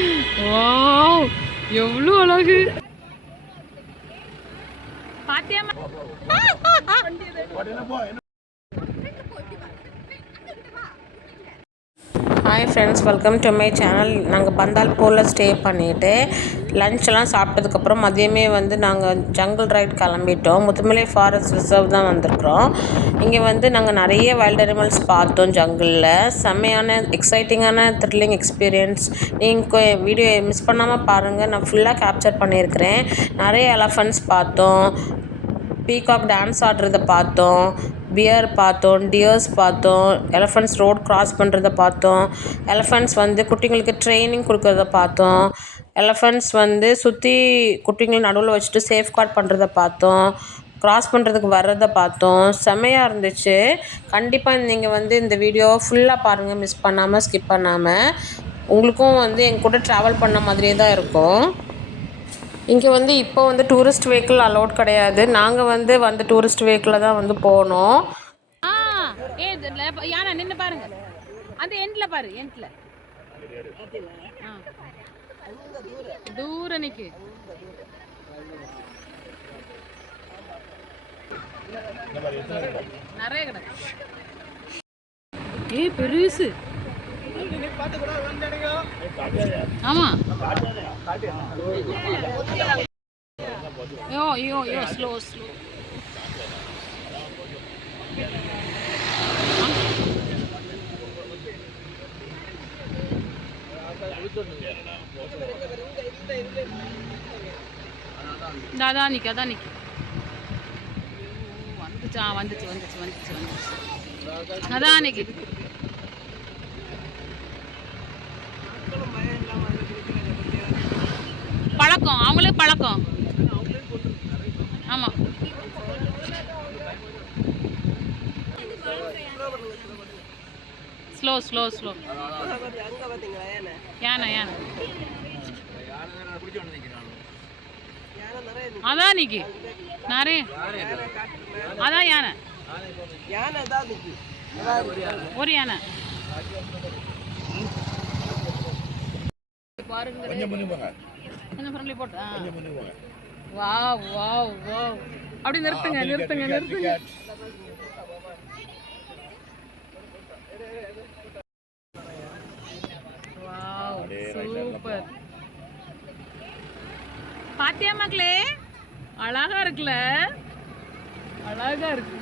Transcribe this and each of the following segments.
Wow எவ்வளோ அழகு பாத்தியாமா. Hi friends, welcome to my channel. நாங்கள் பந்தால்பூரில் ஸ்டே பண்ணிவிட்டு லன்ச்செல்லாம் சாப்பிட்டதுக்கப்புறம் மதியமே வந்து நாங்கள் ஜங்கிள் ரைட் கிளம்பிட்டோம். முத்துமலை ஃபாரஸ்ட் ரிசர்வ் தான் வந்திருக்கிறோம். இங்கே வந்து நாங்கள் நிறைய வைல்ட் அனிமல்ஸ் பார்த்தோம். ஜங்கிளில் செம்மையான எக்ஸைட்டிங்கான த்ரில்லிங் எக்ஸ்பீரியன்ஸ். நீங்கள் வீடியோ மிஸ் பண்ணாமல் பாருங்கள், நான் ஃபுல்லாக கேப்சர் பண்ணியிருக்கிறேன். நிறைய எலஃபண்ட்ஸ் பார்த்தோம், பீகாக் டான்ஸ் ஆடுறத பார்த்தோம், பியர் பார்த்தோம், டியர்ஸ் பார்த்தோம், எலஃபண்ட்ஸ் ரோட் கிராஸ் பண்ணுறத பார்த்தோம், எலஃபண்ட்ஸ் வந்து குட்டிங்களுக்கு ட்ரைனிங் கொடுக்குறத பார்த்தோம், எலஃபண்ட்ஸ் வந்து சுற்றி குட்டிங்களை நடுவில் வச்சுட்டு சேஃப்கார்ட் பண்ணுறத பார்த்தோம், கிராஸ் பண்ணுறதுக்கு வர்றதை பார்த்தோம். செம்மையாக இருந்துச்சு. கண்டிப்பாக நீங்கள் வந்து இந்த வீடியோவை ஃபுல்லாக பாருங்கள், மிஸ் பண்ணாமல் ஸ்கிப் பண்ணாமல். உங்களுக்கும் வந்து எங்கள் கூட ட்ராவல் பண்ண மாதிரியே தான் இருக்கும். இங்கே வந்து இப்போ வந்து டூரிஸ்ட் வெஹிக்கிள் அலோட் கிடையாது. நாங்கள் வந்து டூரிஸ்ட் வெஹிக்கிளில் தான் வந்து போனோம். யானை நின்று பாருங்க, அந்த எண்ட்ல பாரு, எண்ட்ல தூர நிக்கு. நிறைய கிடக்கு. பெருசு. ஆமா. யோ ஸ்லோ. அதான் நிக்கு. வந்துச்சு. அதான் நிக்கு. பழக்கம், அவங்களே பழக்கம். ஆமாம். ஸ்லோ. யானை அதான் நிக்கு. நிறைய அதான் யானை. ஒரு யானை பாருங்க. கொஞ்சம் ஃப்ரெண்ட்லி போட்டு. வாவ். அப்படி நிறுத்துங்க. Wow, super. பாத்தியா மக்களே, அழகா இருக்குல்ல? அழகா இருக்கு.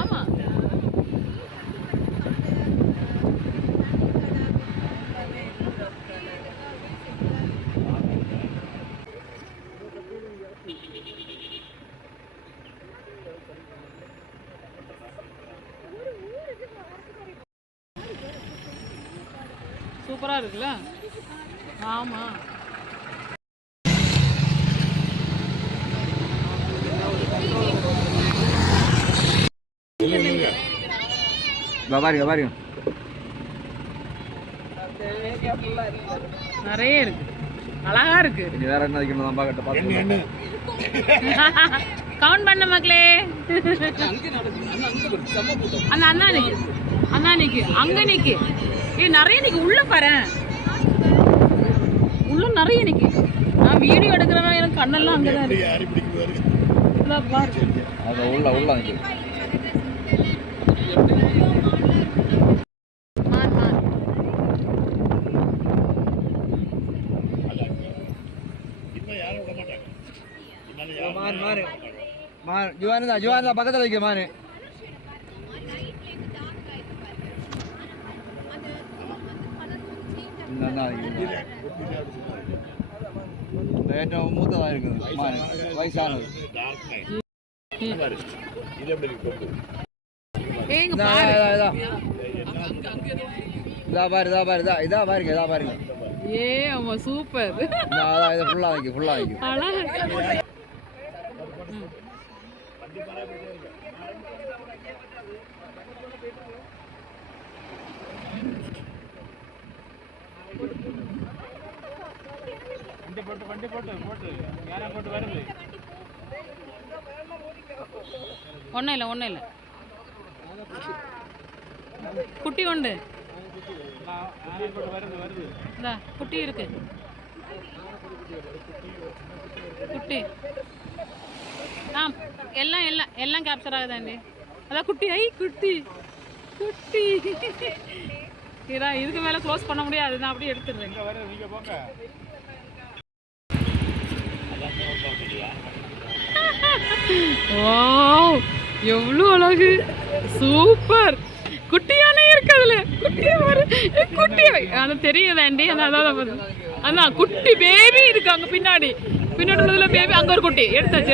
ஆமா. சூப்பரா இருக்குல்ல? ஆமா. பாருங்க. நிறைய இருக்கு, அழகா இருக்கு. வேற என்ன வைக்கணும் பாக்கட்ட. கவுண்ட் பண்ண மக்களே. அந்த அண்ணா நிக்கு அங்க நிக்கு. நிறைய நிக்கு. உள்ள பாரு, உள்ள நிறைய நிக்கு. நான் வீடியோ எடுக்கிறேன்னா எனக்கு கண்ணெல்லாம் அங்கதான் இருக்கு. உள்ள நிக்கு. ஜுவான் பக்கத்துல வைக்க மானு. ഏറ്റവും മൂത്തതായിരിക്കുന്നത് വയസ്സാണത്. ഇതാ പാരുங்க. சூப்பர். இது ஃபுல்லா நிக்கும். ஒன்றும் இல்லை. குட்டி உண்டு. இந்தா குட்டி இருக்கு. குட்டி எல்லாம் எல்லாம் எல்லாம் கேப்சர் ஆகுதாண்டி. அதான் குட்டி. ஐ குட்டி குட்டி. இதான் இதுக்கு மேலே க்ளோஸ் பண்ண முடியாது. நான் அப்படியே எடுத்துடுறேன். வாவ் எவ்வளோ அழகு. சூப்பர். குட்டியானே இருக்கு அதுல. குட்டி அது தெரியுதாண்டி. அதான் குட்டி பேபி இருக்கு அங்க பின்னாடி. பின்னாடி உள்ளதுல பேபி. அங்க ஒரு குட்டி எடுத்தாச்சு.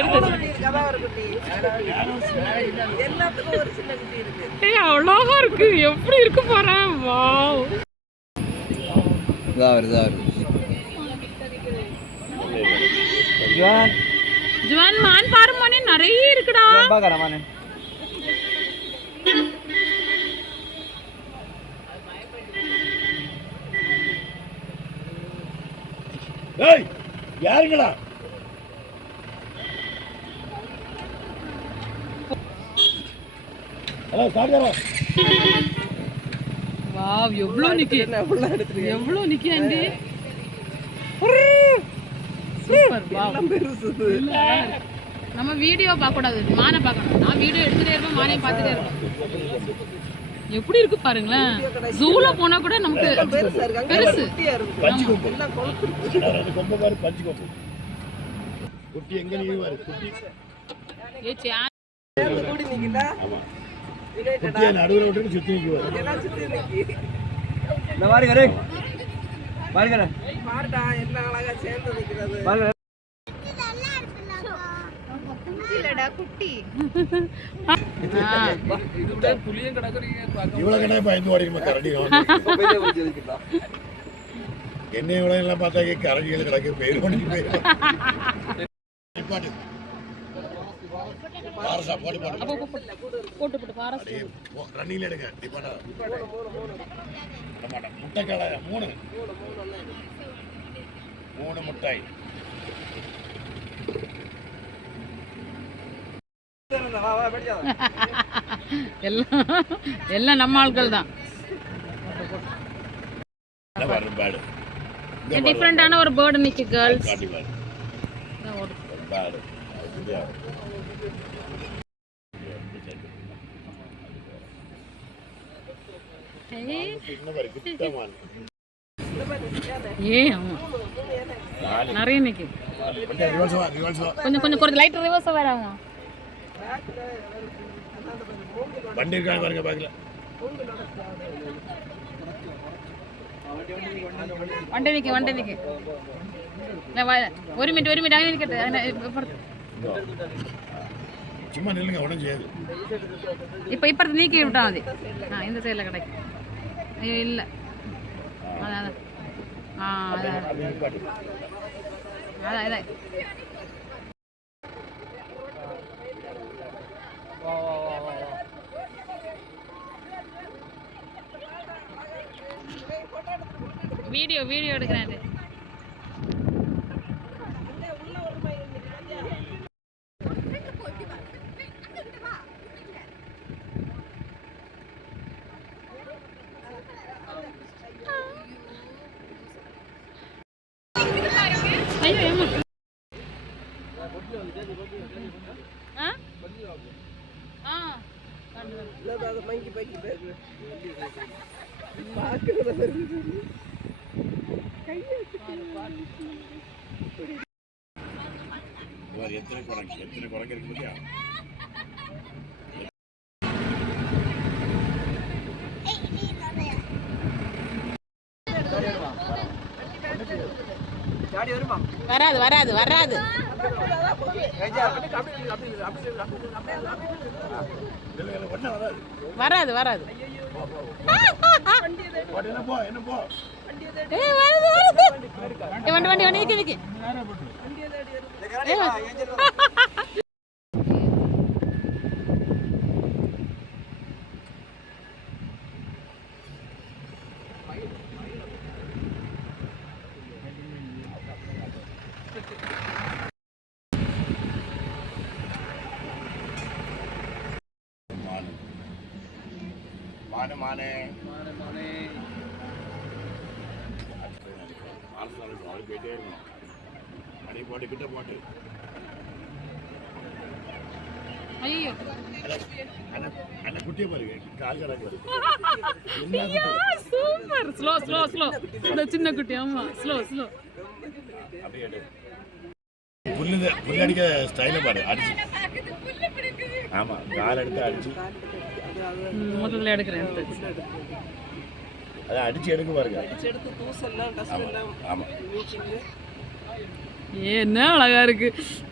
ஏய் அவ்வளோவா இருக்கு. எப்படி இருக்கு பாரு. வாவ். ஜுவான் மான் பாரு மானே நிறைய இருக்குடா. ஏய் யாருங்களா? ஹலோ சாகரா. வாவ் எவ்வளோ நிக்கி ஆண்டி. சூப்பர். வாவ் நம்ம வீடியோ பார்க்க கூடாது, மானை பார்க்கணும். நான் வீடியோ எடுத்துட்டே இருப்பேன், மானையும் பார்த்துட்டே இருப்பேன். எப்படி இருக்கு பாருங்களேன். ஜூல போனா கூட நமக்கு பெருசு. குட்டி எங்க நீ வர குட்டி. ஏ சே கூடி நிக்குதா? ஆமா. குட்டிய நடுவுல விட்டு சுத்தி நிக்குது. எல்லாம் சுத்தி நிக்கி. இந்த மாதிரி கரே. பாருங்க. மாடா என்ன அழகா சேர்ந்து நிக்குது. பாருங்க. குட்டிலடா குட்டி. இதுட புளியம் கடக்குறீங்க. இவ்வளவு கண்ணா பயந்து ஓடிமா கரடி. என்ன இவ்வளவு எல்லாம் பார்த்தா கரடிகள் கடக்கு பேர் பண்ணிட்டு போயிடும். நிப்பாட்டு. பாரசா போட்டு பாரஸ் ரன்னிங்ல எடுங்க. நிப்பாட்டா. முட்டை கடை 3 முட்டை. எல்லாம் நம்ம ஆட்கள் தான். டிஃபரெண்டான ஒரு பேர்டு நிக்கு கேர்ள்ஸ். நிறைய நிக்கு. கொஞ்சம் லைட் ரிவர்ஸ் வராங்க. வண்டி இருக்காங்க பாருங்க பாக்கல. வண்டி நிக்கு. ஒரு மினிட் அங்க நிக்கட்டு. சும்மா நில்லுங்க உடனே செய்யாது. இப்ப நீக்கி விட்டா அது. இந்த சைடுல கிடைக்கும். ஐயோ இல்ல. அதான் வீடியோ எடுக்கிறேன். ஐயோ ஏமா மங்கி பக்கி எத்தனை குரங்கு இருக்கு பத்தியா? வராது. வண்டி நிக்கு. மானே மானே மானே மானே அது போயிட்டே இருக்கணும் அடி போட்டு கிட்ட போட்டு ஐயோ அந்த குட்டியை பாருங்க கால் கிடக்கு சூப்பர் ஸ்லோ ஸ்லோ ஸ்லோ இந்த சின்ன குட்டி ஆமா ஸ்லோ ஸ்லோ அப்படியே புல்லடிக்க ஸ்டைல பாரு அடிச்சு ஆமா கால் எடுத்து அடிச்சு முதல்ல எடுக்கிறேன் அதை அடிச்சு எடுக்க பாருங்க எடுத்து தூசெல்லாம் டஸ்ட் எல்லாம் ஆமா வீச்சிட்டு என்ன அழகா இருக்கு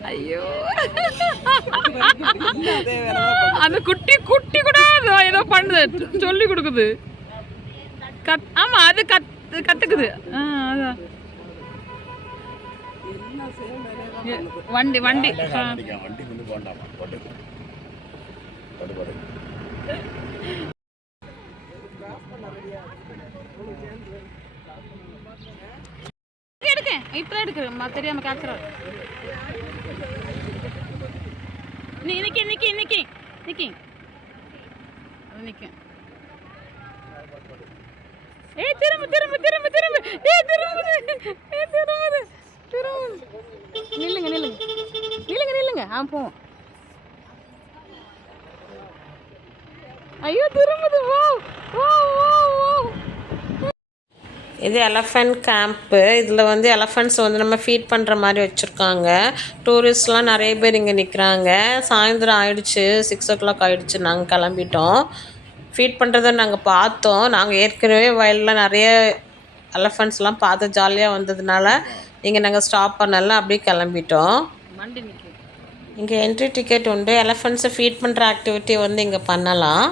ஐயோ அதே வேற தான் அந்த குட்டி குட்டி கூட ஏதோ பண்ணுது சொல்லி கொடுக்குது ஆமா அது கத்துக்குது அதான் எல்லாம் சேம் வேலையை தான் பண்ணுது. வண்டி வண்டி வண்டி கொண்டு போண்டாமா போட்டு போட்டு போட்டு எடுக்கேன் இப்பதான் எடுக்கிறேன் தெரியாம கேப்சர் நீ நிக்கி நிக்கி நிக்கி நிக்கி அது நிக்க ஏய் திரும்ப திரும்ப திரும்ப திரும்ப ஏய் திரும்ப ஏய் திரும்ப திரும்ப நில்லுங்க நில்லுங்க நில்லுங்க நில்லுங்க போ ஐயோ திரும்புது வா வா வா வா இது எலஃபண்ட் கேம்ப்பு. இதில் வந்து எலஃபண்ட்ஸ் வந்து நம்ம ஃபீட் பண்ணுற மாதிரி வச்சுருக்காங்க. டூரிஸ்ட்லாம் நிறைய பேர் இங்கே நிற்கிறாங்க. சாயந்தரம் ஆயிடுச்சு, 6 o'clock ஆகிடுச்சு. நாங்கள் கிளம்பிட்டோம். ஃபீட் பண்ணுறதை நாங்கள் பார்த்தோம். நாங்கள் ஏற்கனவே வயலில் நிறைய எலஃபண்ட்ஸ்லாம் பார்த்து ஜாலியாக வந்ததுனால இங்கே நாங்கள் ஸ்டாப் பண்ணலாம், அப்படியே கிளம்பிட்டோம். இங்கே என்ட்ரி டிக்கெட் உண்டு. எலஃபண்ட்ஸை ஃபீட் பண்ணுற ஆக்டிவிட்டி வந்து இங்கே பண்ணலாம்.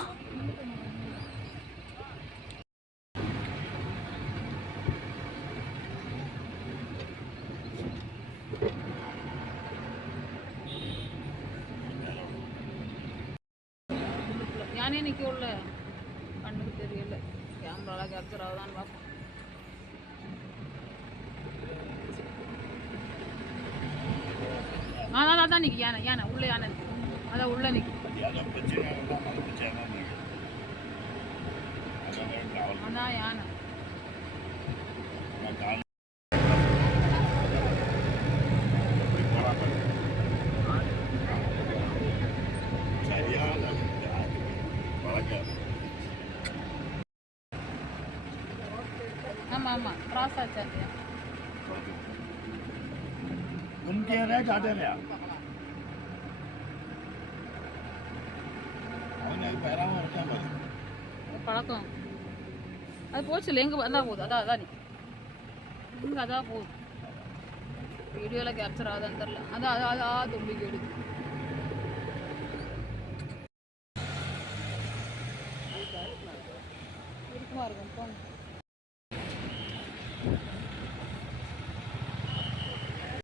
யானே நிற்கல கண்ணுக்கு தெரியல கேமரால கேப்சர் ஆகுதான்னு பார்ப்போம். அதான் நிற்கி யானை யானை உள்ள யானை இருக்கு. அதான் உள்ள நிற்கி அதான் யானை. ஆமாம் ஆமாம் கிராஸ் ஆச்சா घूमते रहे काटे रहे பழக்கம் அது போச்சு இல்லை எங்கே அதான் போகுது அதான் அதான் இங்கே அதான் போகுது. வீடியோவில் கேப்சர் ஆகுதான்னு தெரில. அதான் அதான் அதான் தும்பிக்கை எடுக்கு இருக்குமா இருக்கும் போங்க.